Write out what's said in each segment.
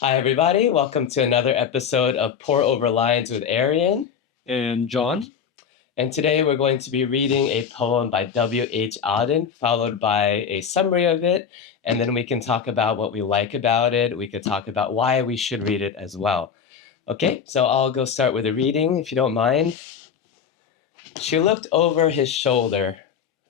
Hi, everybody. Welcome to another episode of Pour Over Lines with Arian. And John. And today we're going to be reading a poem by W.H. Auden, followed by a summary of it. And then we can talk about what we like about it. We could talk about why we should read it as well. Okay, so I'll go start with the reading, if you don't mind. She looked over his shoulder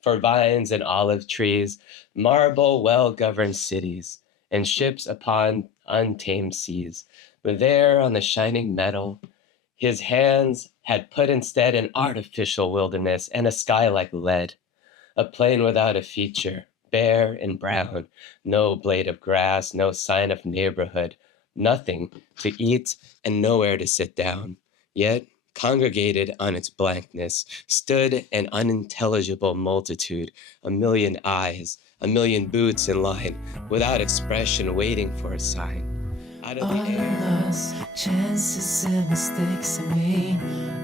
for vines and olive trees, marble, well-governed cities, and ships upon untamed seas. But there on the shining metal, his hands had put instead an artificial wilderness and a sky like lead, a plain without a feature, bare and brown, no blade of grass, no sign of neighborhood, nothing to eat and nowhere to sit down. Yet, congregated on its blankness, stood an unintelligible multitude, a million eyes, a million boots in line, without expression, waiting for a sign. Out of the air, lost chances and mistakes I made.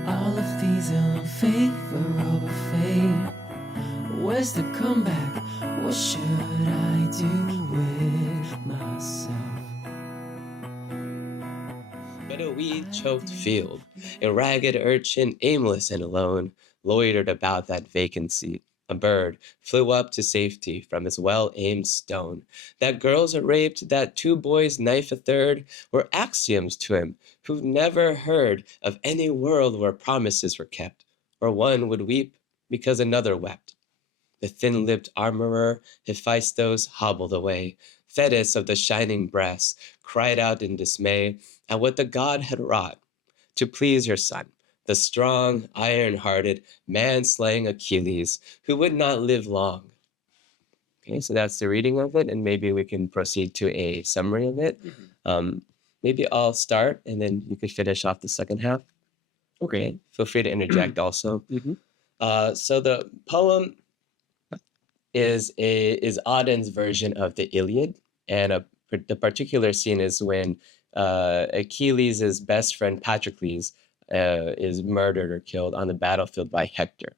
All of these are unfavorable fate. Where's the comeback? What should I do with myself? but a weed-choked field, a ragged urchin, aimless and alone, loitered about that vacancy. A bird flew up to safety from his well-aimed stone. That girls are raped, that two boys knife a third, were axioms to him, who never heard of any world where promises were kept, or one would weep because another wept. The thin-lipped armorer, Hephaestus, hobbled away. Thetis of the shining breast cried out in dismay at what the god had wrought to please her son, the strong, iron-hearted, man-slaying Achilles, who would not live long. Okay, so that's the reading of it, and maybe we can proceed to a summary of it. Maybe I'll start, and then you could finish off the second half. Okay, feel free to interject also. So the poem is Auden's version of the Iliad, and the particular scene is when Achilles' best friend Patroclus is murdered or killed on the battlefield by Hector.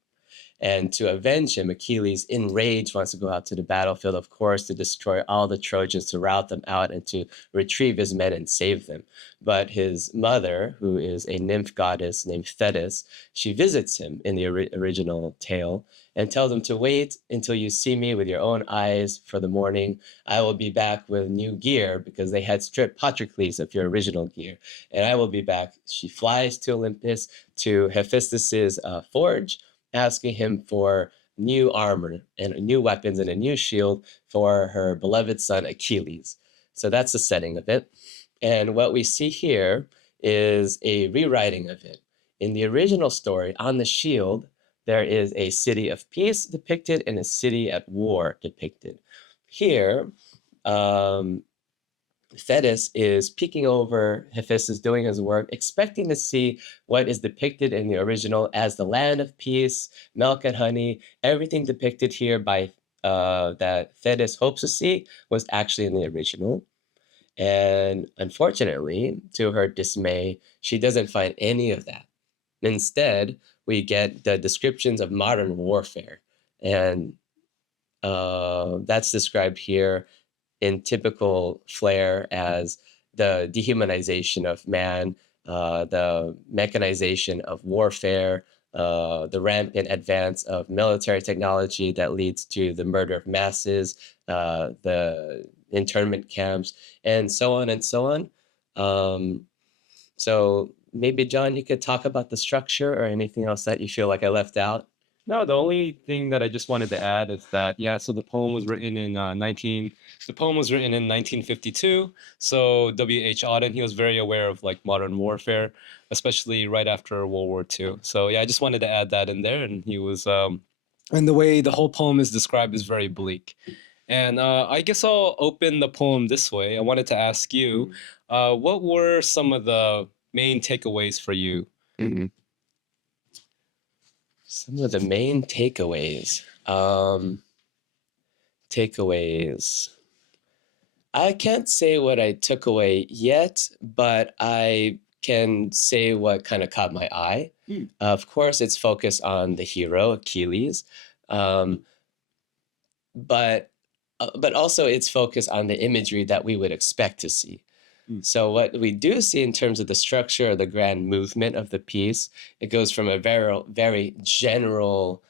And to avenge him, Achilles, in rage, wants to go out to the battlefield, of course, to destroy all the Trojans, to rout them out, and to retrieve his men and save them. But his mother, who is a nymph goddess named Thetis, she visits him in the original tale and tells him to wait until you see me with your own eyes for the morning. I will be back with new gear because they had stripped Patroclus of your original gear, and I will be back. She flies to Olympus, to Hephaestus's forge, asking him for new armor and new weapons and a new shield for her beloved son Achilles. So that's the setting of it. And what we see here is a rewriting of it. In the original story, on the shield, there is a city of peace depicted and a city at war depicted. Here, Thetis is peeking over Hephaestus doing his work, expecting to see what is depicted in the original as the land of peace, milk and honey. Everything depicted here by that Thetis hopes to see was actually in the original. And unfortunately, to her dismay, she doesn't find any of that. Instead, we get the descriptions of modern warfare. And that's described here in typical flair as the dehumanization of man, the mechanization of warfare, the rampant advance of military technology that leads to the murder of masses, the internment camps, and so on and so on. So maybe, John, you could talk about the structure or anything else that you feel like I left out. No, the only thing that I just wanted to add is that so the poem was written in 1952. So W.H. Auden, he was very aware of like modern warfare, especially right after World War II. So I just wanted to add that in there, and he was and the way the whole poem is described is very bleak. And I guess I'll open the poem this way. I wanted to ask you, what were some of the main takeaways for you? Some of the main takeaways. Takeaways. I can't say what I took away yet, but I can say what kind of caught my eye. Of course, it's focused on the hero, Achilles, but also it's focused on the imagery that we would expect to see. So what we do see in terms of the structure or the grand movement of the piece, it goes from a very general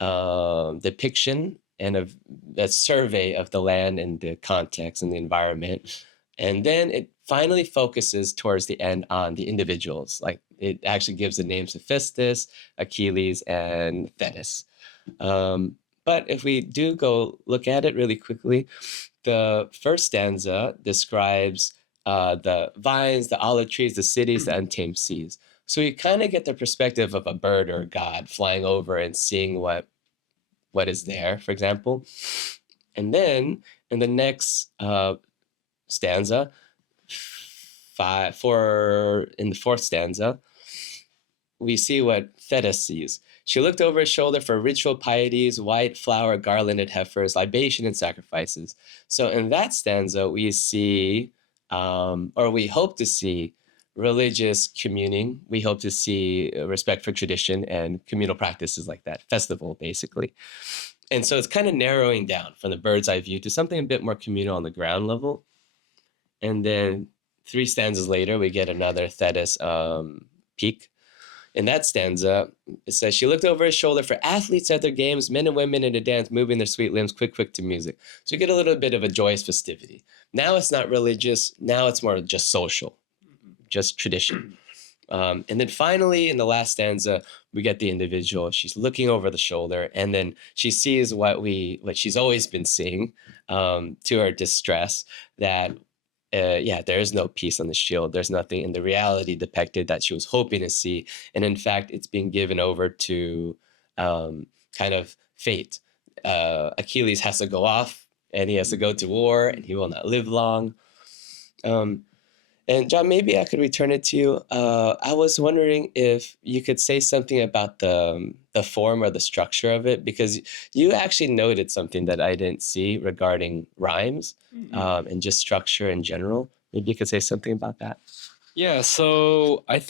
depiction and a survey of the land and the context and the environment. And then it finally focuses towards the end on the individuals. Like it actually gives the names Hephaestus, Achilles, and Thetis. But if we do go look at it really quickly, the first stanza describes the vines, the olive trees, the cities, the untamed seas. So you kind of get the perspective of a bird or a god flying over and seeing what is there, for example. And then in the next stanza, in the fourth stanza, we see what Thetis sees. She looked over his shoulder for ritual pieties, white flower garlanded heifers, libation and sacrifices. So in that stanza, we see, or we hope to see, religious communing. We hope to see respect for tradition and communal practices like that, festival, basically. And so it's kind of narrowing down from the bird's eye view to something a bit more communal on the ground level. And then 3 stanzas later, we get another Thetis peak. In that stanza, it says, she looked over his shoulder for athletes at their games, men and women in a dance, moving their sweet limbs, quick, quick to music. So you get a little bit of a joyous festivity. Now it's not religious. Now it's more just social, just tradition. And then finally, in the last stanza, we get the individual. She's looking over the shoulder, and then she sees what she's always been seeing, to her distress, that there is no peace on the shield. There's nothing in the reality depicted that she was hoping to see. And in fact, it's being given over to kind of fate. Achilles has to go off and he has to go to war and he will not live long. And John, maybe I could return it to you. I was wondering if you could say something about the form or the structure of it, because you actually noted something that I didn't see regarding rhymes and just structure in general. Maybe you could say something about that. Yeah, so I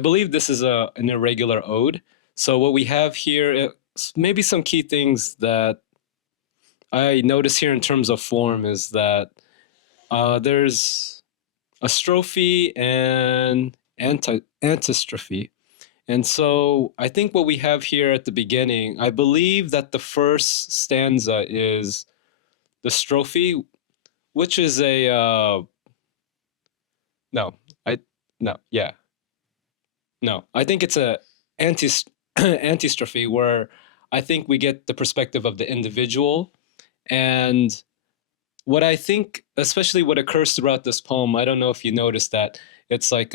believe this is an irregular ode. So what we have here is maybe some key things that I notice here in terms of form is that there's a strophe and antistrophe. And so I think what we have here at the beginning, I believe that the first stanza is the strophe, which is I think it's a antistrophe where I think we get the perspective of the individual. And what I think, especially what occurs throughout this poem, I don't know if you noticed that, it's like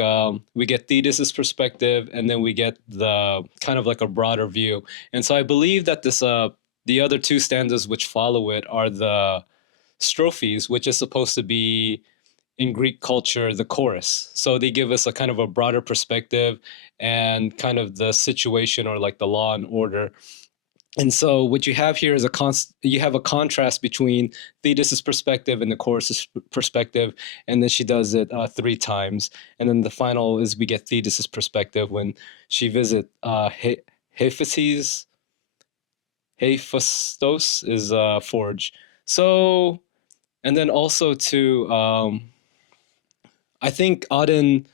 we get Thetis's perspective, and then we get the kind of like a broader view. And so I believe that the other 2 stanzas which follow it are the strophes, which is supposed to be, in Greek culture, the chorus. So they give us a kind of a broader perspective and kind of the situation or like the law and order. And so what you have here is you have a contrast between Thetis's perspective and the chorus's perspective, and then she does it 3 times. And then the final is we get Thetis's perspective when she visits Hephaestus is forge. So, and then also to I think Auden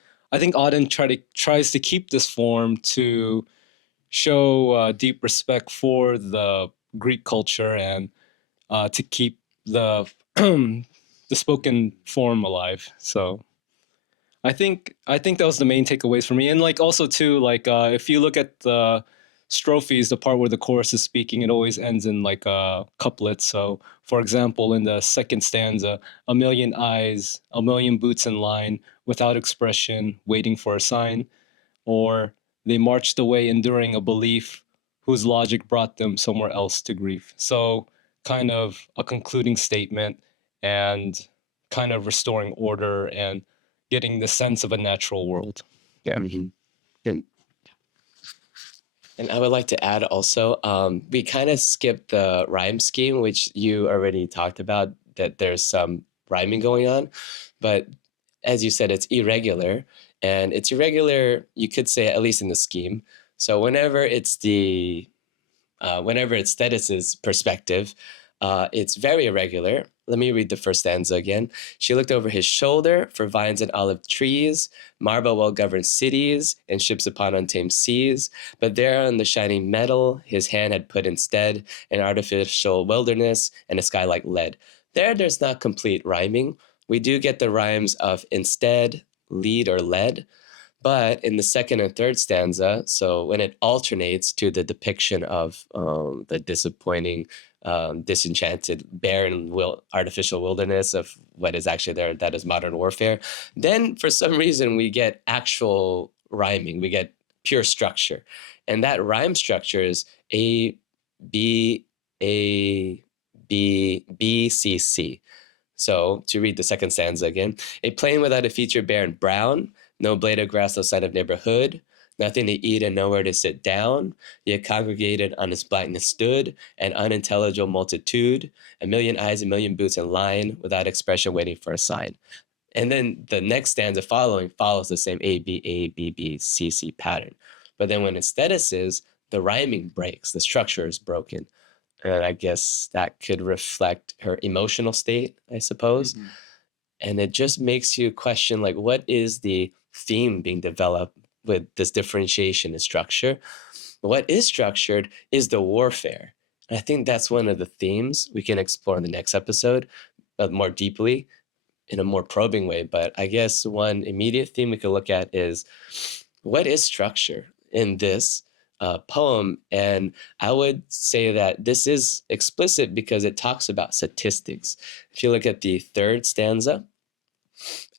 tries to keep this form to show deep respect for the Greek culture and to keep the the spoken form alive. So I think that was the main takeaways for me. And like also too, like if you look at the strophes, the part where the chorus is speaking, it always ends in like a couplet. So for example, in the second stanza, a million eyes, a million boots in line, without expression, waiting for a sign, or they marched away enduring a belief whose logic brought them somewhere else to grief. So kind of a concluding statement and kind of restoring order and getting the sense of a natural world. Yeah. Mm-hmm. And I would like to add also, we kind of skipped the rhyme scheme, which you already talked about, that there's some rhyming going on. But as you said, it's irregular. And it's irregular, you could say, at least in the scheme. So whenever it's Thetis's perspective, It's very irregular. Let me read the first stanza again. She looked over his shoulder for vines and olive trees, marble well-governed cities, and ships upon untamed seas. But there on the shining metal, his hand had put instead an artificial wilderness and a sky like lead. There's not complete rhyming. We do get the rhymes of instead, lead, or led. But in the second and third stanza, so when it alternates to the depiction of the disappointing, disenchanted, barren, artificial wilderness of what is actually there, that is modern warfare, then for some reason we get actual rhyming, we get pure structure. And that rhyme structure is A, B, A, B, B, C, C. So to read the second stanza again, a plain without a feature bare and brown, no blade of grass, no sign of neighborhood, nothing to eat and nowhere to sit down, yet congregated on his blackness stood, an unintelligible multitude, a million eyes, a million boots in line, without expression waiting for a sign. And then the next stanza following follows the same A, B, B, C, C pattern. But then when aesthetics, the rhyming breaks, the structure is broken. And I guess that could reflect her emotional state, I suppose. Mhm. And it just makes you question, like, what is the theme being developed with this differentiation and structure? What is structured is the warfare. And I think that's one of the themes we can explore in the next episode, more deeply, in a more probing way. But I guess one immediate theme we could look at is, what is structure in this poem? And I would say that this is explicit because it talks about statistics. If you look at the third stanza,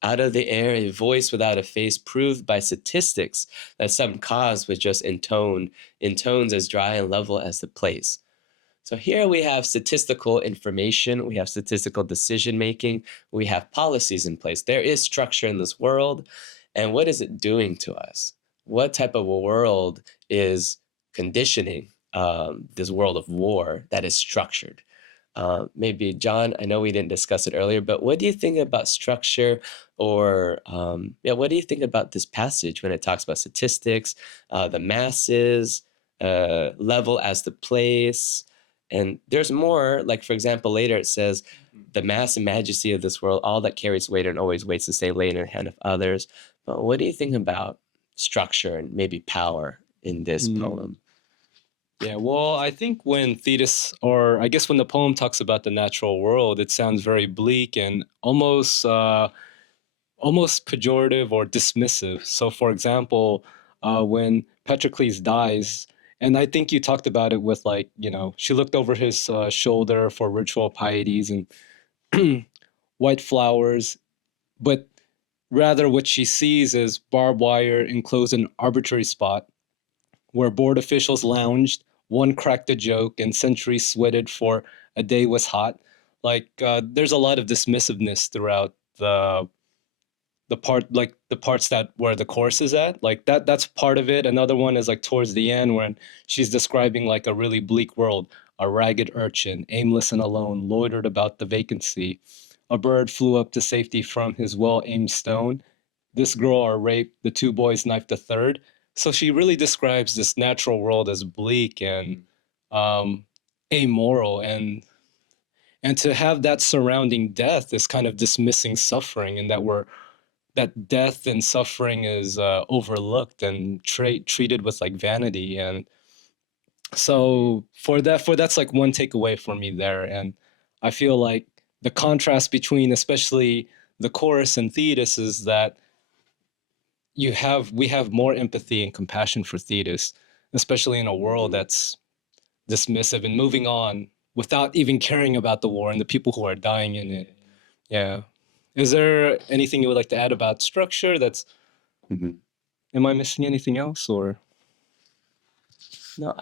out of the air, a voice without a face proved by statistics that some cause was just intones as dry and level as the place. So here we have statistical information, we have statistical decision making, we have policies in place. There is structure in this world. And what is it doing to us? What type of a world is conditioning this world of war that is structured? Maybe, John, I know we didn't discuss it earlier, but what do you think about structure, or what do you think about this passage when it talks about statistics, the masses, level as the place? And there's more, like, for example, later it says, the mass and majesty of this world, all that carries weight and always waits to stay laid in the hand of others. But what do you think about structure and maybe power in this poem? Yeah, well, I think when Thetis, or I guess when the poem talks about the natural world, it sounds very bleak and almost pejorative or dismissive. So, for example, when Patroclus dies, and I think you talked about it with, like, she looked over his shoulder for ritual pieties and white flowers, but rather what she sees is barbed wire enclosed in an arbitrary spot where bored officials lounged, one cracked a joke, and centuries sweated for a day was hot. Like, there's a lot of dismissiveness throughout the parts that where the chorus is at. Like, that's part of it. Another one is like towards the end when she's describing like a really bleak world. A ragged urchin, aimless and alone, loitered about the vacancy. A bird flew up to safety from his well-aimed stone. This girl are raped, the two boys knifed the third. So she really describes this natural world as bleak and amoral, and to have that surrounding death is kind of dismissing suffering, and that death and suffering is overlooked and treated with like vanity. And so that's like one takeaway for me there. And I feel like the contrast between especially the chorus and Thetis is that we have more empathy and compassion for Thetis, especially in a world that's dismissive and moving on without even caring about the war and the people who are dying in it. Yeah. Is there anything you would like to add about structure? Mhm. Am I missing anything else, or? No,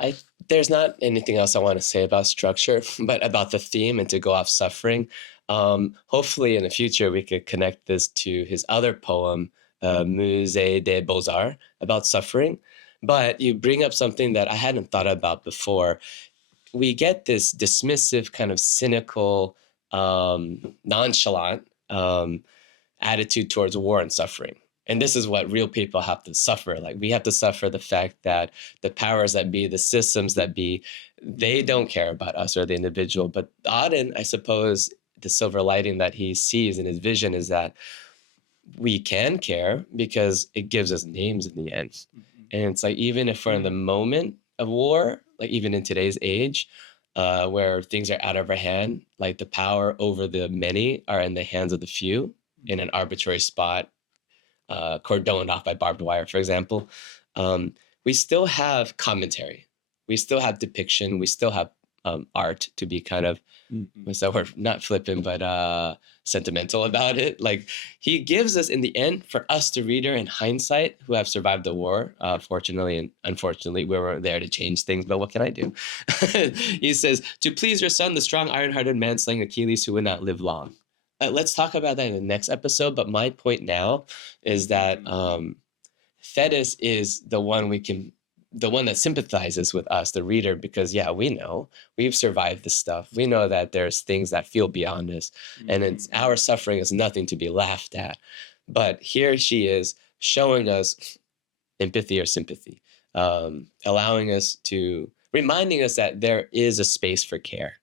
there's not anything else I want to say about structure, but about the theme and to go off suffering. Hopefully, in the future, we could connect this to his other poem, Musée des Beaux-Arts, about suffering. But you bring up something that I hadn't thought about before. We get this dismissive, kind of cynical, nonchalant attitude towards war and suffering. And this is what real people have to suffer. Like, we have to suffer the fact that the powers that be, the systems that be, they don't care about us or the individual. But Auden, I suppose, the silver lighting that he sees in his vision is that we can care because it gives us names in the end. And it's like, even if we're in the moment of war, like even in today's age, where things are out of our hand, like the power over the many are in the hands of the few in an arbitrary spot, cordoned off by barbed wire, for example, we still have commentary. We still have depiction. We still have art to be kind of, what's that word? Not flippant, but sentimental about it. Like, he gives us, in the end, for us, the reader, in hindsight, who have survived the war, fortunately and unfortunately, we weren't there to change things, but what can I do? He says, to please your son, the strong, iron-hearted man slaying Achilles, who would not live long. Let's talk about that in the next episode, but my point now is that Thetis is the one that sympathizes with us, the reader, because yeah, we know we've survived this stuff. We know that there's things that feel beyond us, and it's our suffering is nothing to be laughed at. But here she is showing us empathy or sympathy, allowing us to, reminding us that there is a space for care,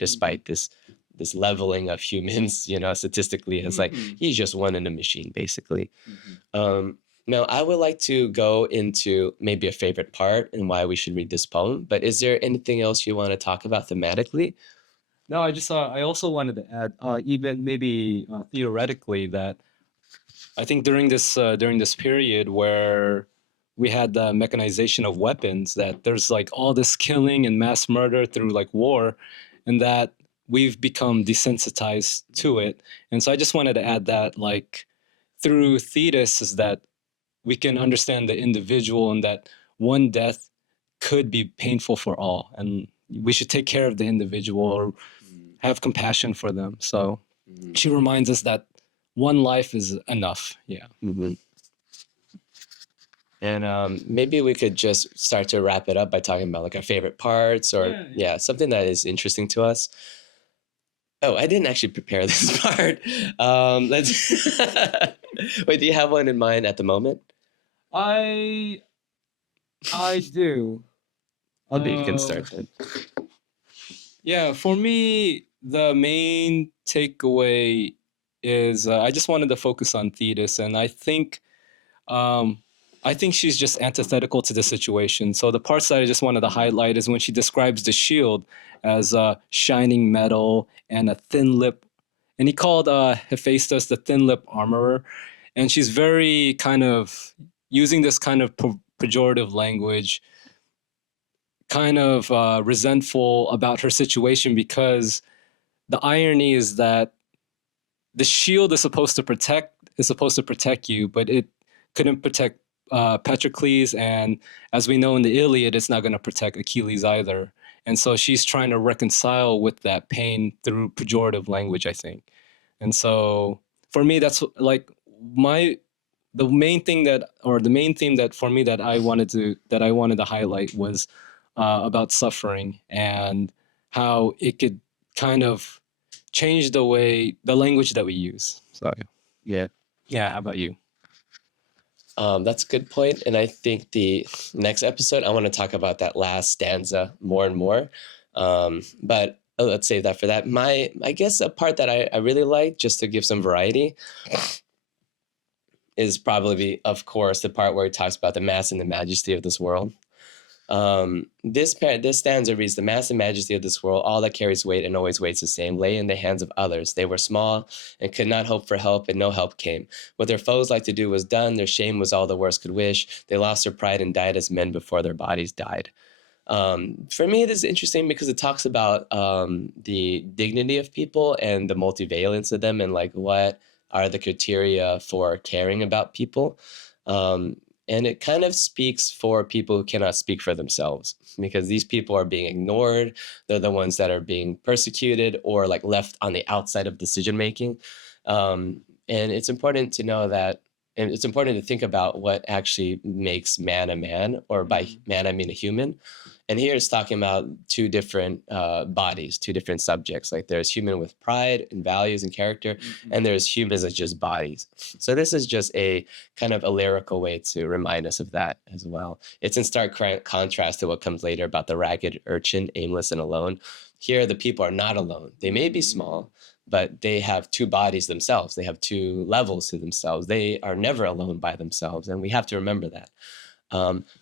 despite this leveling of humans, statistically, it's like he's just one in a machine, basically. Now, I would like to go into maybe a favorite part and why we should read this poem, but is there anything else you want to talk about thematically? No, I also wanted to add, even maybe theoretically, that I think during this period where we had the mechanization of weapons, that there's like all this killing and mass murder through like war, and that we've become desensitized to it. And so I just wanted to add that, like, through Thetis, is that we can understand the individual, and that one death could be painful for all, and we should take care of the individual or have compassion for them. So she reminds us that one life is enough. Yeah. And maybe we could just start to wrap it up by talking about like our favorite parts, or something that is interesting to us. Oh, I didn't actually prepare this part. Let's wait. Do you have one in mind at the moment? I do. Maybe you can start then. Yeah, for me, the main takeaway is I just wanted to focus on Thetis, and I think she's just antithetical to the situation. So the parts that I just wanted to highlight is when she describes the shield as shining metal and a thin lip, and he called Hephaestus the thin lip armorer, and she's very kind of using this kind of pejorative language, kind of resentful about her situation, because the irony is that the shield is supposed to protect you, but it couldn't protect Patroclus, and as we know in the Iliad, it's not going to protect Achilles either. And so she's trying to reconcile with that pain through pejorative language, I think. And so for me, that's like the main theme that for me that I wanted to highlight was about suffering, and how it could kind of change the language that we use. So yeah. How about you? That's a good point. And I think the next episode, I want to talk about that last stanza more and more. But let's save that for that. I guess a part that I really like, just to give some variety, is probably, of course, the part where he talks about the mass and the majesty of this world. This stanza reads, the mass and majesty of this world, all that carries weight and always weights the same, lay in the hands of others. They were small and could not hope for help, and no help came. What their foes liked to do was done. Their shame was all the worst could wish. They lost their pride and died as men before their bodies died. For me, this is interesting because it talks about the dignity of people and the multivalence of them, and like what are the criteria for caring about people. And it kind of speaks for people who cannot speak for themselves, because these people are being ignored. They're the ones that are being persecuted or like left on the outside of decision making. And it's important to know that, and it's important to think about what actually makes man a man, or by man I mean a human. And here it's talking about two different bodies, two different subjects. Like there's human with pride and values and character, and there's humans as just bodies. So this is just a kind of a lyrical way to remind us of that as well. It's in stark contrast to what comes later about the ragged urchin, aimless and alone. Here, the people are not alone. They may be small, but they have two bodies themselves. They have two levels to themselves. They are never alone by themselves, and we have to remember that.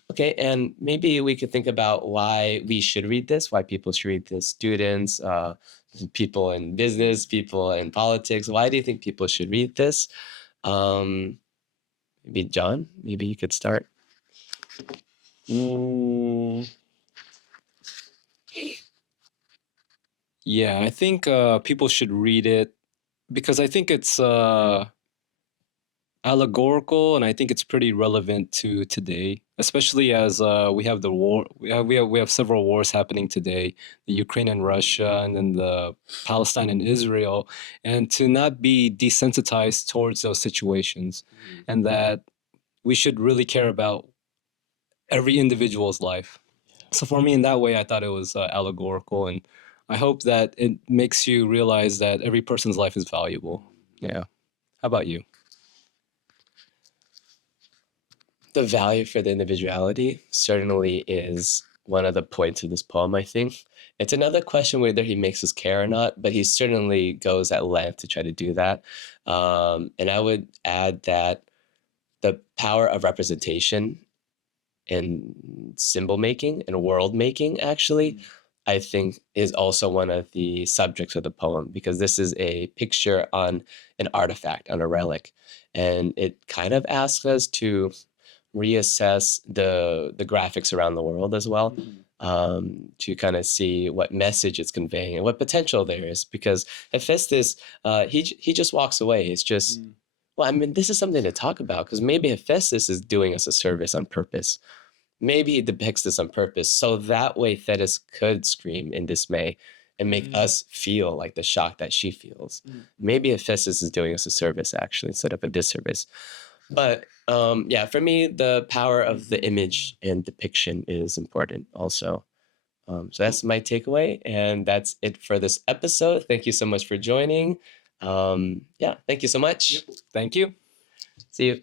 Okay, and maybe we could think about why we should read this, why people should read this. Students, people in business, people in politics. Why do you think people should read this? Maybe John, maybe you could start. Yeah, I think people should read it because I think it's allegorical, and I think it's pretty relevant to today, especially as we have the war. We have several wars happening today: the Ukraine and Russia, and then the Palestine and Israel, and to not be desensitized towards those situations, and that we should really care about every individual's life. So for me, in that way, I thought it was allegorical, and I hope that it makes you realize that every person's life is valuable. Yeah. How about you? The value for the individuality certainly is one of the points of this poem, I think. It's another question whether he makes us care or not, but he certainly goes at length to try to do that. And I would add that the power of representation in symbol making and world making, actually, I think is also one of the subjects of the poem, because this is a picture on an artifact, on a relic. And it kind of asks us to reassess the graphics around the world as well, to kind of see what message it's conveying and what potential there is. Because Hephaestus, he just walks away. It's just, well, I mean, this is something to talk about, because maybe Hephaestus is doing us a service on purpose. Maybe he depicts this on purpose, so that way Thetis could scream in dismay and make us feel like the shock that she feels. Maybe Hephaestus is doing us a service, actually, instead of a disservice. But yeah, for me, the power of the image and depiction is important also. So that's my takeaway, and that's it for this episode. Thank you so much for joining. Yeah, thank you so much. Thank you. See you.